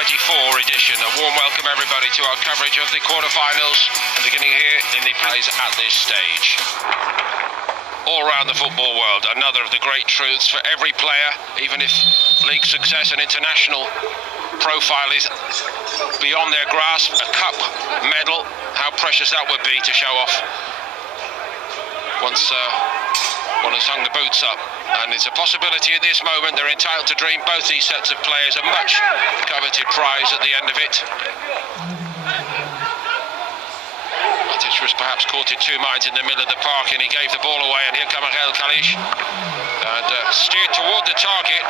2024 edition. A warm welcome, everybody, to our coverage of the quarterfinals, beginning here in the plays at this stage. All around the football world, another of the great truths for every player, even if league success and international profile is beyond their grasp, a cup, medal, how precious that would be to show off once one has hung the boots up. And it's a possibility at this moment. They're entitled to dream, both these sets of players, a much coveted prize at the end of it. Mutch was perhaps caught in two minds in the middle of the park, and he gave the ball away, and here comes Kalish and steered toward the target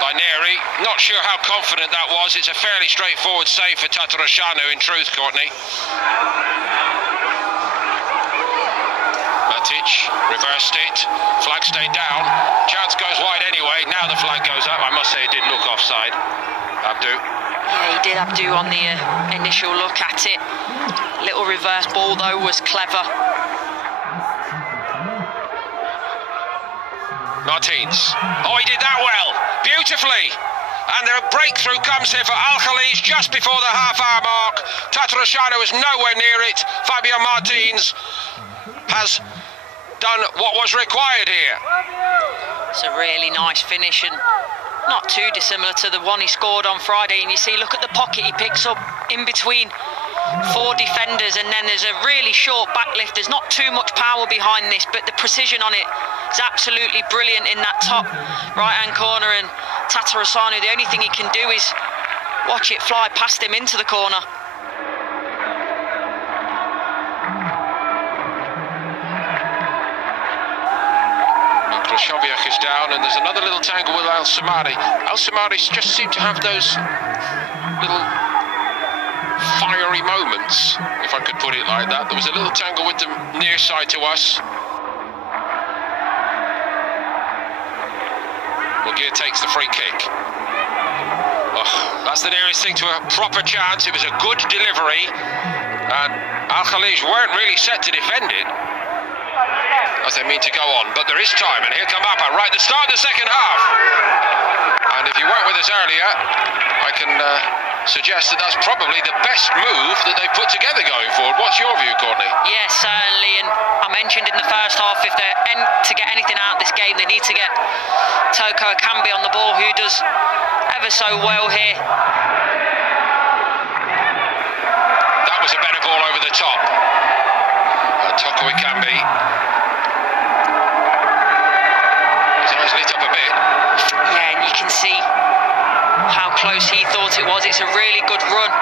by Neri. Not sure how confident that was. It's a fairly straightforward save for Tatarashanu, in truth, Courtney. Mutch reversed it, flag stayed down, chance goes wide anyway, now the flag goes up. I must say it did look offside, Abdu. Yeah, he did Abdu on the initial look at it. Little reverse ball though was clever. Martins, oh, he did that well, beautifully. And the breakthrough comes here for Al-Khalij just before the half-hour mark. Tatarashanu is nowhere near it. Fabio Martins has done what was required here. It's a really nice finish and not too dissimilar to the one he scored on Friday. And you see, look at the pocket he picks up in between four defenders, and then there's a really short backlift. There's not too much power behind this, but the precision on it is absolutely brilliant in that top right-hand corner. And Tatarashanu, the only thing he can do is watch it fly past him into the corner. Shabiak is down, and there's another little tangle with Al-Samari. Al-Samari just seemed to have those little fiery moments, if I could put it like that. There was a little tangle with them near side to us. Mugir takes the free kick. Oh, that's the nearest thing to a proper chance. It was a good delivery, and Al-Khalij weren't really set to defend it, as they mean to go on, but there is time, and here come Appa right at the start of the second half. And if you weren't with us earlier, I can suggest that that's probably the best move that they've put together going forward. What's your view, Courtney? Yes, certainly, and I mentioned in the first half, if they're to get anything out of this game, they need to get Toko Ekambi on the ball, who does ever so well here. That was a better ball over the top. Toko Ekambi. Lit up a bit. Yeah, and you can see how close he thought it was. It's a really good run.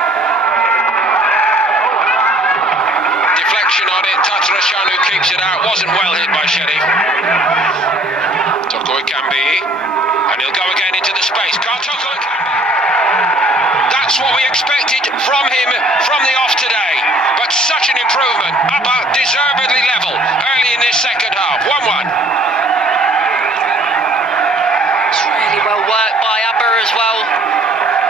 Deflection on it. Tatarashanu keeps it out. Wasn't well hit by Sherif. Toko Ekambi, and he'll go again into the space. Can't Toko Ekambi. That's what we expected from him from the off today. But such an improvement, about deservedly level early in this second half. 1-1. Really well worked by Abba as well,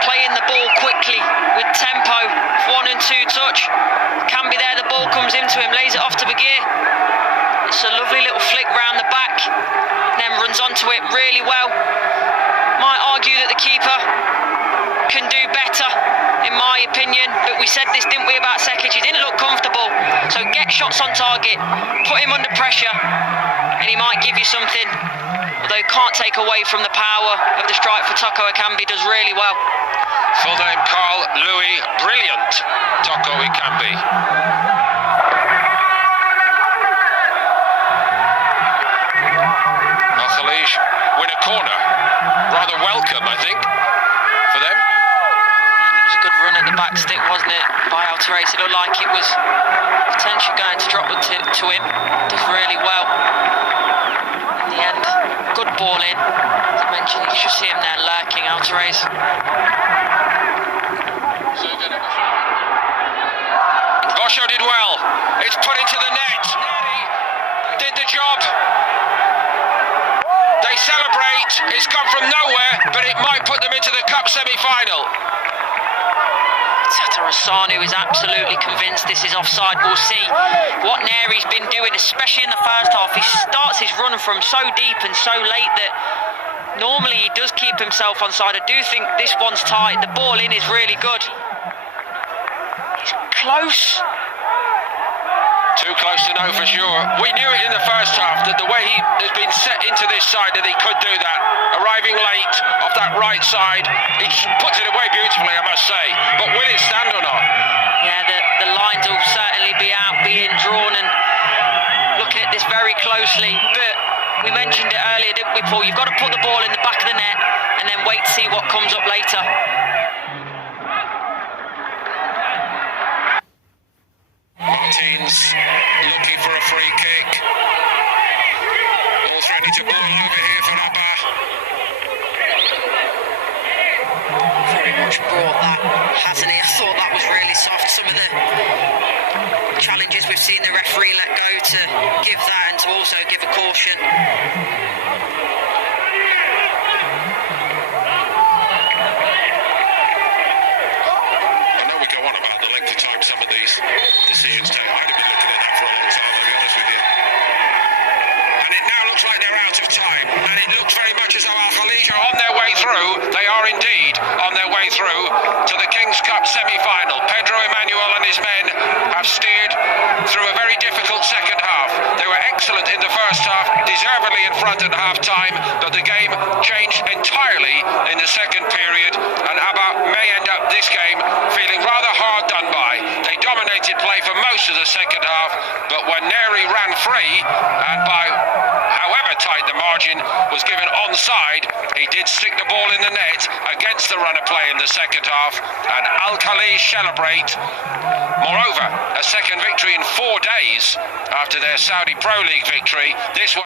playing the ball quickly with tempo, 1 and 2 touch. Can be there, the ball comes into him, lays it off to Bagir. It's a lovely little flick round the back, then runs onto it really well. Might argue that the keeper can do better, in my opinion, but we said this, didn't we, about Sekic? He didn't look comfortable, so get shots on target, put him under pressure, and he might give you something. Although can't take away from the power of the strike for Toko Ekambi, does really well. Full name Carl Louis Brilliant Toko Ekambi. Al-Khalij win a corner. Rather welcome, I think, for them. And it was a good run at the back stick, wasn't it, by Al-Tarace? It looked like it was potentially going to drop to him. Does really well. In the end, good ball in. As I mentioned, you should see him there lurking, Al-Tarace. Gosho did well. It's put into the net. Did the job. They celebrate. It's come from nowhere, but it might put them into the cup semi-final. Tatarashanu is absolutely convinced this is offside. We'll see what Neri's been doing, especially in the first half. He starts his run from so deep and so late that Normally he does keep himself onside. I do think this one's tight. The ball in is really good. It's close. Too close to know for sure. We knew it in the first half that the way he has been set into this side that he could do that. Arriving late off that right side, he puts it away beautifully, I must say. But will it stand or not? Yeah, the lines will certainly be out, being drawn, and looking at this very closely. But we mentioned it earlier, didn't we, Paul? You've got to put the ball in the back of the net and then wait to see what comes up later. Martins looking for a free kick. Ball's ready to ball over here for Abba. Very much brought that, hasn't he? I thought that was really soft. Some of the challenges we've seen the referee let go to give that and to also give a caution. I know we go on about the length of time some of these decisions take. I'd have been looking at that for a long time, I'll be honest with you. And it now looks like they're out of time, and it looks very much as though Al Khalij are on their way through. They are indeed on their way through to the King's Cup semi-final. Pedro Emmanuel and his men have steered through a very difficult second half. They were excellent in the first half, deservedly in front at half-time, but the game changed entirely in the second period, and Abba may end up this game feeling rather hard done by. They dominated play for most of the second half, but when Neri ran free, and by however tight the margin was given onside, he did stick the ball in the net against the run of play in the second half, and Al Khalij celebrate, moreover, a second victory in 4 days after their Saudi Pro League victory. This